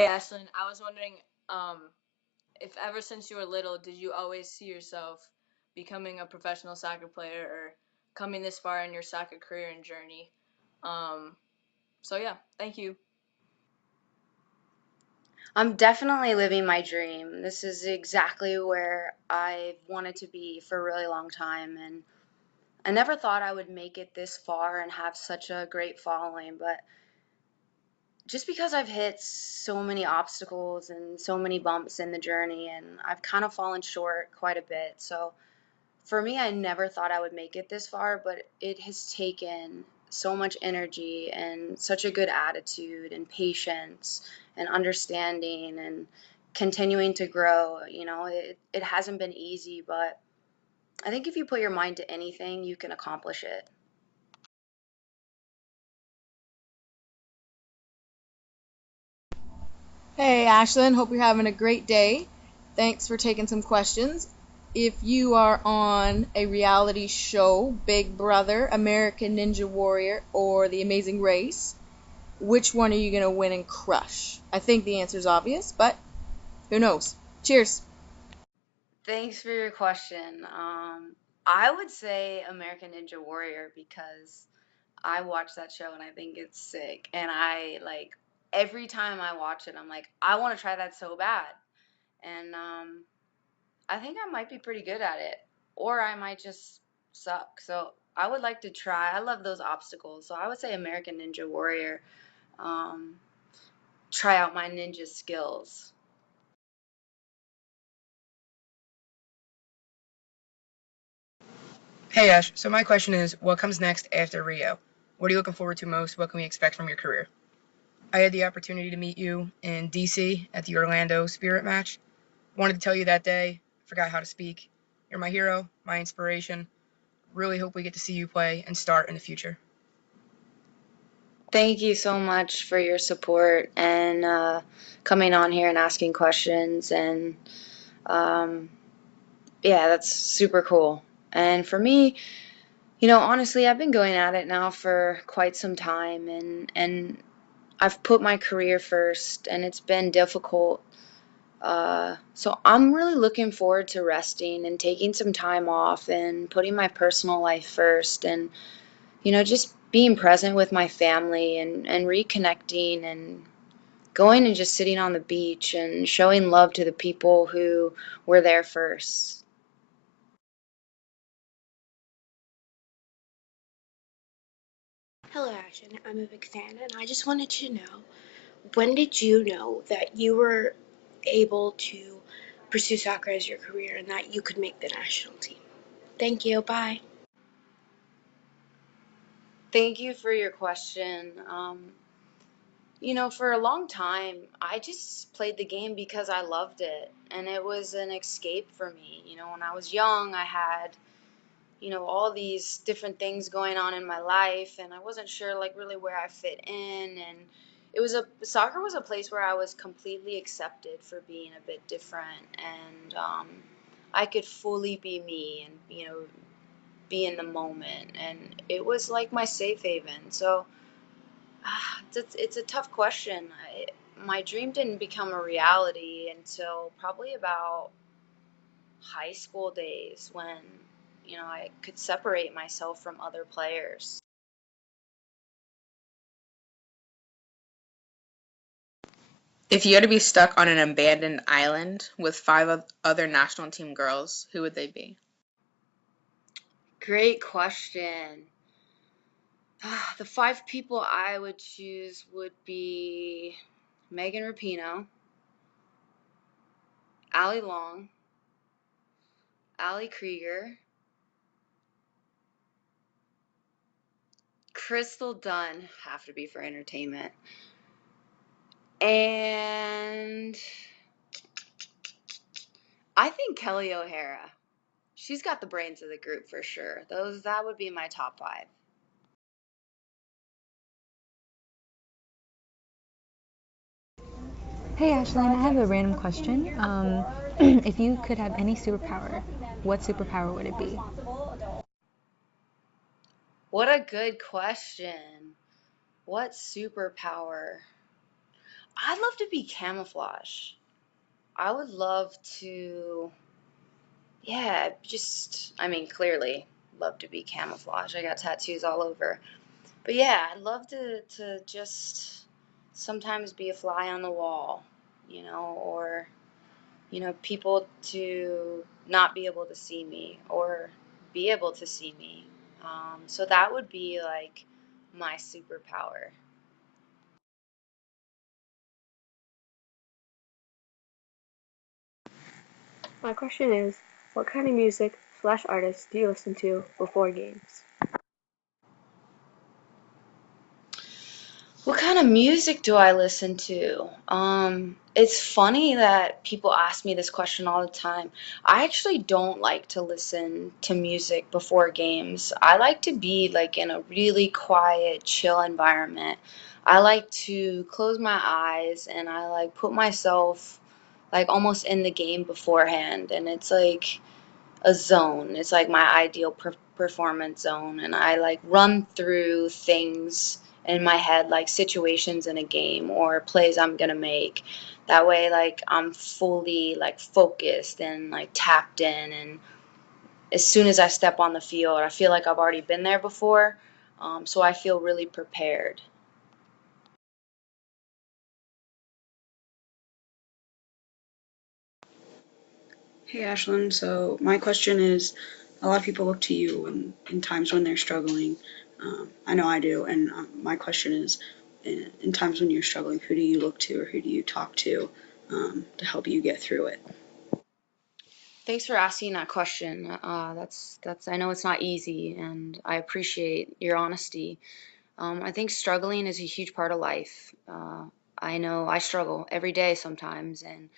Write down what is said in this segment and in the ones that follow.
Hey Ashlyn, I was wondering, if ever since you were little, did you always see yourself becoming a professional soccer player or coming this far in your soccer career and journey? Um, so yeah, thank you. I'm definitely living my dream. This is exactly where I've wanted to be for a really long time, and I never thought I would make it this far and have such a great following, but just because I've hit so many obstacles and so many bumps in the journey, and I've kind of fallen short quite a bit. So for me, I never thought I would make it this far, but it has taken so much energy and such a good attitude and patience and understanding and continuing to grow. It hasn't been easy, but I think if you put your mind to anything, you can accomplish it. Hey Ashlyn, hope you're having a great day. Thanks for taking some questions. If you are on a reality show, Big Brother, American Ninja Warrior, or The Amazing Race, which one are you going to win and crush? I think the answer is obvious, but who knows? Cheers. Thanks for your question. I would say American Ninja Warrior because I watch that show and I think it's sick. And I like every time I watch it, I'm like, I want to try that so bad. And I think I might be pretty good at it, or I might just suck. So I would like to try. I love those obstacles. So I would say American Ninja Warrior. Um, Try out my ninja skills. Hey Ash, so my question is, what comes next after Rio? What are you looking forward to most? What can we expect from your career? I had the opportunity to meet you in DC at the Orlando Spirit match. Wanted to tell you that day, forgot how to speak. You're my hero, my inspiration. Really hope we get to see you play and start in the future. Thank you so much for your support and coming on here and asking questions. And um, yeah, that's super cool. And for me, honestly, I've been going at it now for quite some time, and I've put my career first, and it's been difficult. So I'm really looking forward to resting and taking some time off and putting my personal life first, and just being present with my family and reconnecting and going and just sitting on the beach and showing love to the people who were there first. Hello, Ashlyn. I'm a big fan, and I just wanted to know when did you know that you were able to pursue soccer as your career and that you could make the national team? Thank you. Bye. Thank you for your question. For a long time, I just played the game because I loved it, and it was an escape for me. When I was young, I had, all these different things going on in my life, and I wasn't sure, like, really where I fit in. And soccer was a place where I was completely accepted for being a bit different, and I could fully be me and, be in the moment. And it was like my safe haven. So, it's a tough question. My dream didn't become a reality until probably about high school days when, I could separate myself from other players. If you had to be stuck on an abandoned island with five other national team girls, who would they be? Great question. The five people I would choose would be Megan Rapinoe, Allie Long, Allie Krieger, Crystal Dunn, have to be for entertainment, and I think Kelly O'Hara. She's got the brains of the group for sure. That would be my top five. Hey Ashlyn, I have a random question. If you could have any superpower, what superpower would it be? What a good question. What superpower? I'd love to be camouflage. I would love to, yeah, clearly love to be camouflage. I got tattoos all over. But yeah, I'd love to just sometimes be a fly on the wall, or, people to not be able to see me or be able to see me. So that would be like my superpower. My question is, what kind of music/artists do you listen to before games? What kind of music do I listen to? It's funny that people ask me this question all the time. I actually don't like to listen to music before games. I like to be like in a really quiet, chill environment. I like to close my eyes and I like put myself like almost in the game beforehand, and it's like a zone. It's like my ideal performance zone, and I like run through things in my head, like situations in a game or plays I'm gonna make. That way, like I'm fully like focused and like tapped in, and as soon as I step on the field, I feel like I've already been there before. So I feel really prepared. Hey Ashlyn, so my question is, a lot of people look to you in times when they're struggling. I know I do, and my question is, in times when you're struggling, who do you look to or who do you talk to help you get through it? Thanks for asking that question. That's I know it's not easy, and I appreciate your honesty. I think struggling is a huge part of life. I know I struggle every day sometimes, and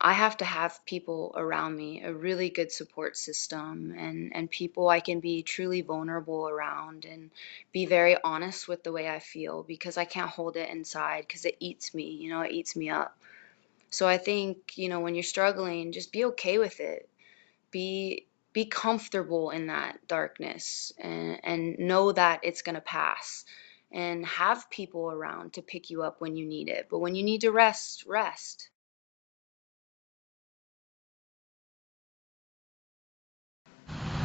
I have to have people around me, a really good support system, and people I can be truly vulnerable around and be very honest with the way I feel, because I can't hold it inside because it eats me, it eats me up. So I think, when you're struggling, just be okay with it. Be comfortable in that darkness, and know that it's going to pass, and have people around to pick you up when you need it. But when you need to rest, rest.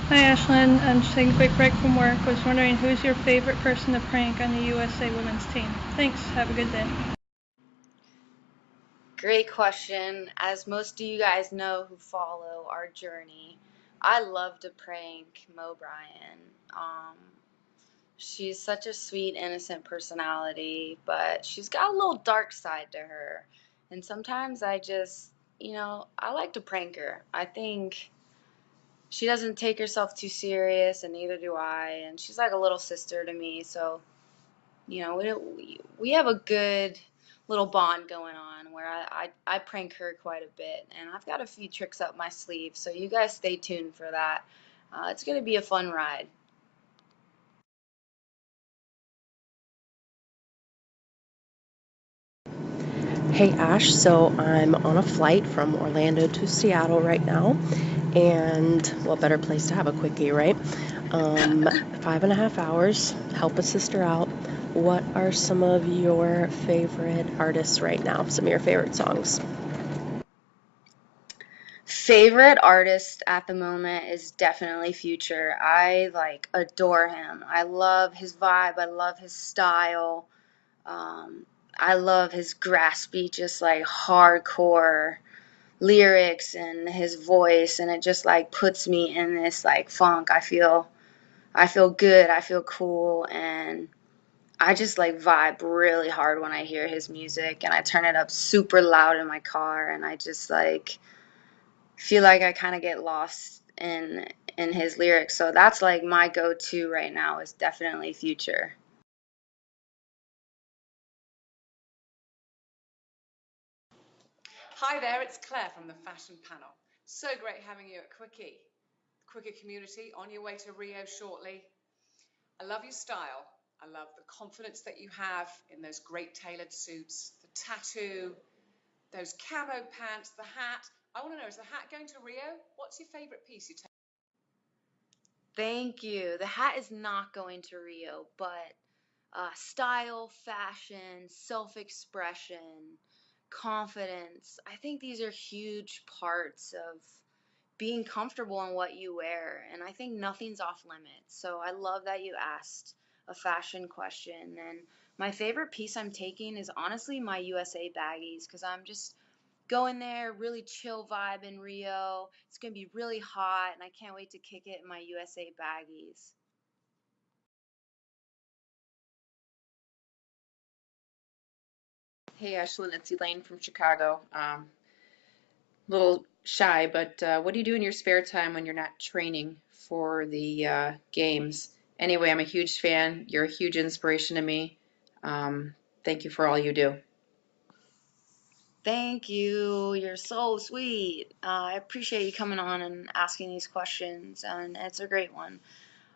Hi Ashlyn, I'm just taking a quick break from work. I was wondering, who's your favorite person to prank on the USA women's team? Thanks, have a good day. Great question. As most of you guys know who follow our journey, I love to prank Mo Bryan. She's such a sweet, innocent personality, but she's got a little dark side to her. And sometimes I like to prank her. I think she doesn't take herself too serious, and neither do I. And she's like a little sister to me, so we have a good little bond going on where I prank her quite a bit, and I've got a few tricks up my sleeve, so you guys stay tuned for that. It's going to be a fun ride. Hey Ash, so I'm on a flight from Orlando to Seattle right now, and well, better place to have a quickie, right? 5.5 hours, help a sister out. What are some of your favorite artists right now? Some of your favorite songs? Favorite artist at the moment is definitely Future. I like adore him. I love his vibe. I love his style. Um, I love his graspy, just like hardcore lyrics and his voice, and it just like puts me in this like funk. I feel good. I feel cool, and I just like vibe really hard when I hear his music, and I turn it up super loud in my car, and I just like feel like I kind of get lost in his lyrics. So that's like my go-to right now is definitely Future. Hi there, it's Claire from the Fashion Panel. So great having you at Kwickie. Quickie community, on your way to Rio shortly. I love your style. I love the confidence that you have in those great tailored suits, the tattoo, those camo pants, the hat. I want to know, is the hat going to Rio? What's your favorite piece you take? Thank you. The hat is not going to Rio, but style, fashion, self-expression, confidence. I think these are huge parts of being comfortable in what you wear, and I think nothing's off limits. So I love that you asked a fashion question. And my favorite piece I'm taking is honestly my USA baggies, because I'm just going there, really chill vibe in Rio. It's going to be really hot, and I can't wait to kick it in my USA baggies. Hey, Ashlyn, it's Elaine from Chicago. Little shy, but what do you do in your spare time when you're not training for the games? Anyway, I'm a huge fan. You're a huge inspiration to me. Thank you for all you do. Thank you. You're so sweet. I appreciate you coming on and asking these questions, and it's a great one.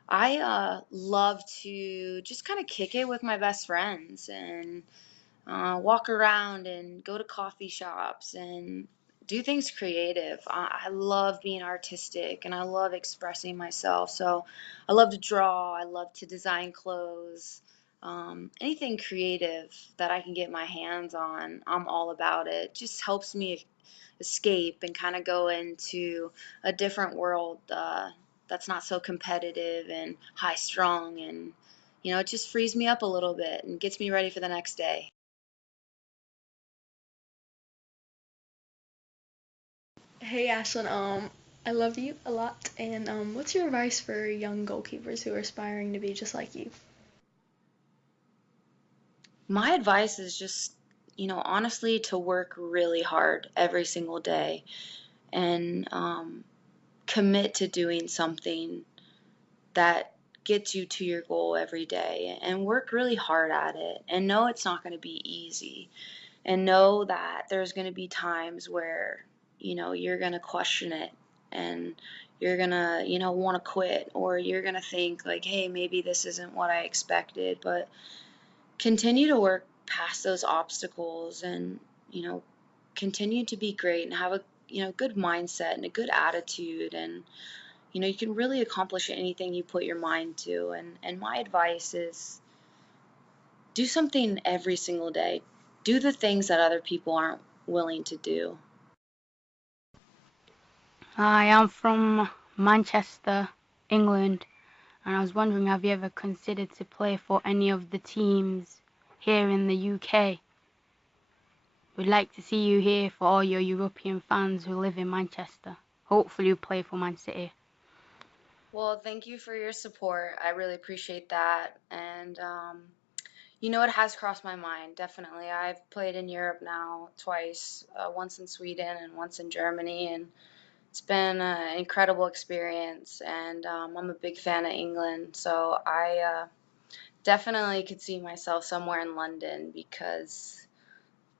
I love to just kind of kick it with my best friends and walk around and go to coffee shops and do things creative. I love being artistic and I love expressing myself. So I love to draw, I love to design clothes. Anything creative that I can get my hands on, I'm all about it. It just helps me escape and kind of go into a different world that's not so competitive and high strung, and it just frees me up a little bit and gets me ready for the next day. Hey Ashlyn, I love you a lot, and what's your advice for young goalkeepers who are aspiring to be just like you? My advice is just, honestly, to work really hard every single day and commit to doing something that gets you to your goal every day and work really hard at it and know it's not going to be easy and know that there's going to be times where, you're going to question it and you're going to, want to quit, or you're going to think like, hey, maybe this isn't what I expected, but continue to work past those obstacles and, continue to be great and have a, good mindset and a good attitude, and, you can really accomplish anything you put your mind to. And my advice is do something every single day. Do the things that other people aren't willing to do. Hi, I'm from Manchester, England, and I was wondering, have you ever considered to play for any of the teams here in the UK? We'd like to see you here for all your European fans who live in Manchester. Hopefully you play for Man City. Well, thank you for your support. I really appreciate that. And, it has crossed my mind, definitely. I've played in Europe now twice, once in Sweden and once in Germany, and it's been an incredible experience. And I'm a big fan of England, so I definitely could see myself somewhere in London because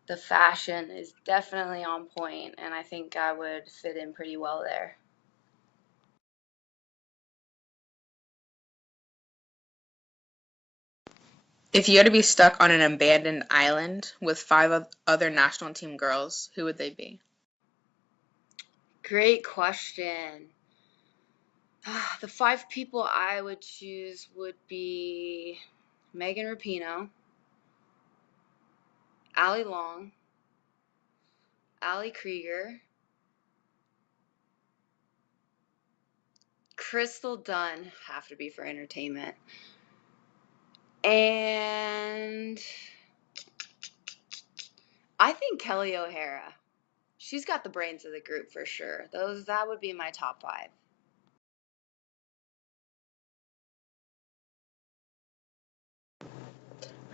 the fashion is definitely on point, and I think I would fit in pretty well there. If you had to be stuck on an abandoned island with five other national team girls, who would they be? Great question. The 5 people I would choose would be Megan Rapinoe, Allie Long, Ali Krieger, Crystal Dunn, have to be for entertainment, and I think Kelly O'Hara. She's got the brains of the group for sure. That would be my top 5.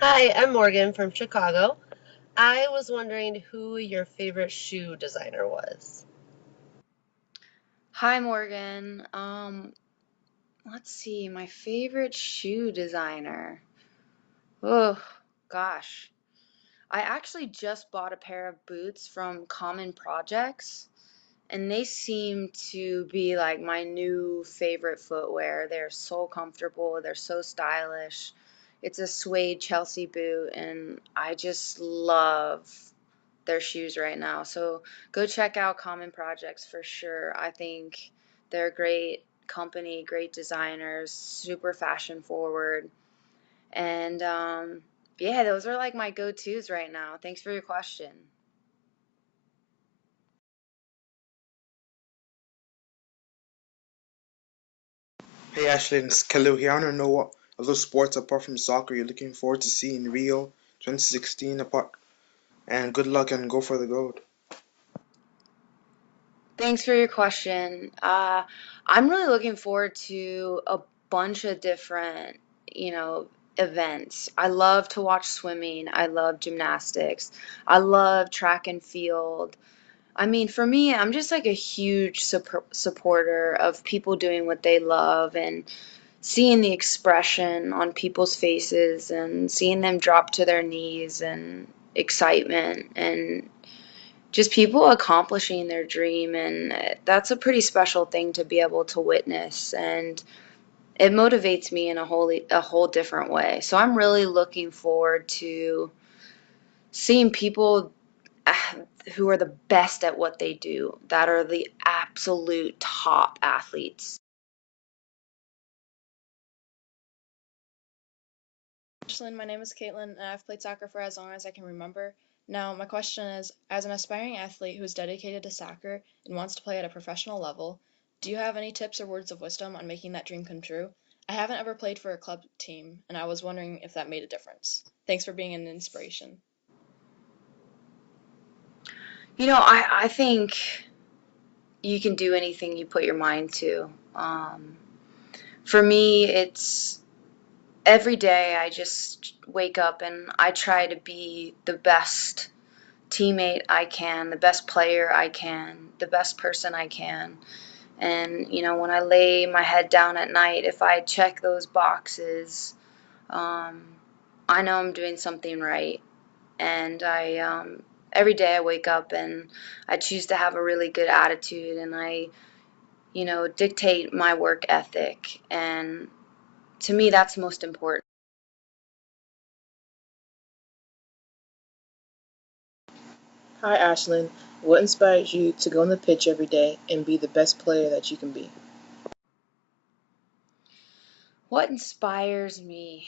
Hi, I'm Morgan from Chicago. I was wondering who your favorite shoe designer was. Hi, Morgan. Let's see, my favorite shoe designer. Oh, gosh. I actually just bought a pair of boots from Common Projects, and they seem to be like my new favorite footwear. They're so comfortable, they're so stylish. It's a suede Chelsea boot, and I just love their shoes right now. So go check out Common Projects for sure. I think they're a great company, great designers, super fashion forward. And yeah, those are like my go-tos right now. Thanks for your question. Hey Ashlyn, it's Kalu here. I want to know what other sports apart from soccer you're looking forward to see in Rio 2016 apart. And good luck and go for the gold. Thanks for your question. I'm really looking forward to a bunch of different, you know, events. I love to watch swimming. I love gymnastics. I love track and field. I mean, for me, I'm just like a huge supporter of people doing what they love and seeing the expression on people's faces and seeing them drop to their knees and excitement and just people accomplishing their dream. And that's a pretty special thing to be able to witness. And it motivates me in a whole different way. So I'm really looking forward to seeing people who are the best at what they do, that are the absolute top athletes. Ashlyn, my name is Caitlin, and I've played soccer for as long as I can remember. Now, my question is, as an aspiring athlete who is dedicated to soccer and wants to play at a professional level, do you have any tips or words of wisdom on making that dream come true? I haven't ever played for a club team, and I was wondering if that made a difference. Thanks for being an inspiration. You know, I think you can do anything you put your mind to. For me, it's every day I just wake up and I try to be the best teammate I can, the best player I can, the best person I can. And, you know, when I lay my head down at night, if I check those boxes, um, I know I'm doing something right. And every day I wake up and I choose to have a really good attitude and I, you know, dictate my work ethic. And to me, that's most important. Hi, Ashlyn. What inspires you to go on the pitch every day and be the best player that you can be? What inspires me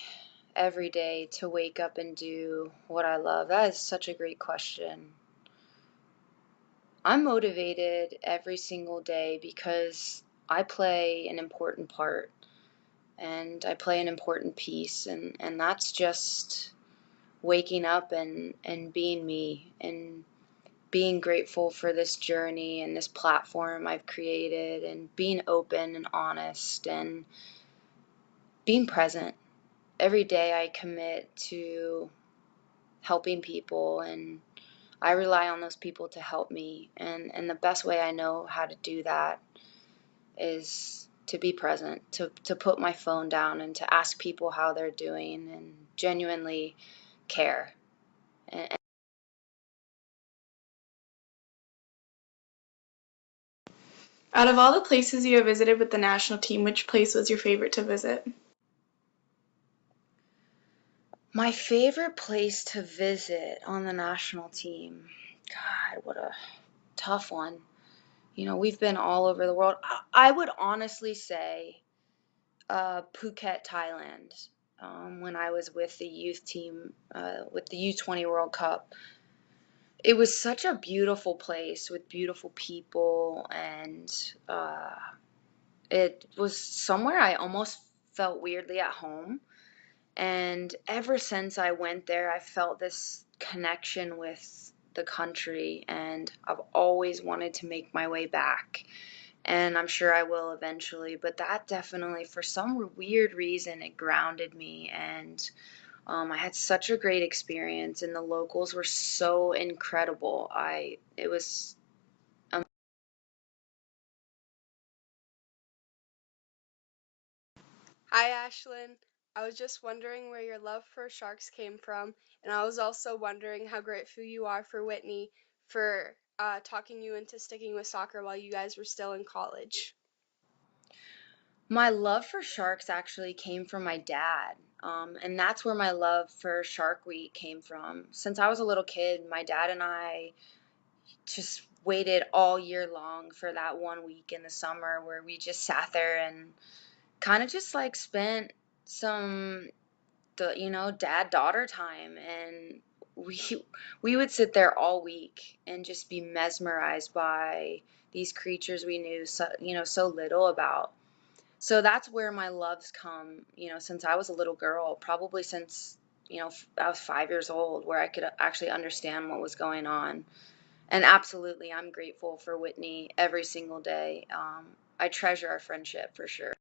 every day to wake up and do what I love? That is such a great question. I'm motivated every single day because I play an important part and I play an important piece, and that's just waking up and being me and being grateful for this journey and this platform I've created and being open and honest and being present. Every day I commit to helping people and I rely on those people to help me. And the best way I know how to do that is to be present, to put my phone down and to ask people how they're doing and genuinely care. And Out of all the places you have visited with the national team, which place was your favorite to visit? my favorite place to visit on the national team, God, what a tough one. You know, we've been all over the world. I would honestly say Phuket, Thailand, when I was with the youth team, with the U20 World Cup. It was such a beautiful place with beautiful people, and uh, it was somewhere I almost felt weirdly at home. And ever since I went there, I felt this connection with the country, and I've always wanted to make my way back. And I'm sure I will eventually, but that definitely, for some weird reason, it grounded me, and I had such a great experience, and the locals were so incredible. It was Hi, Ashlyn. I was just wondering where your love for sharks came from, and I was also wondering how grateful you are for Whitney for talking you into sticking with soccer while you guys were still in college. my love for sharks actually came from my dad. And that's where my love for Shark Week came from. Since I was a little kid, my dad and I just waited all year long for that one week in the summer where we just sat there and kind of just like spent some dad-daughter time, and we we would sit there all week and just be mesmerized by these creatures we knew so little about. So that's where my loves come, since I was a little girl, probably since, I was 5 years old, where I could actually understand what was going on. And absolutely, I'm grateful for Whitney every single day. I treasure our friendship for sure.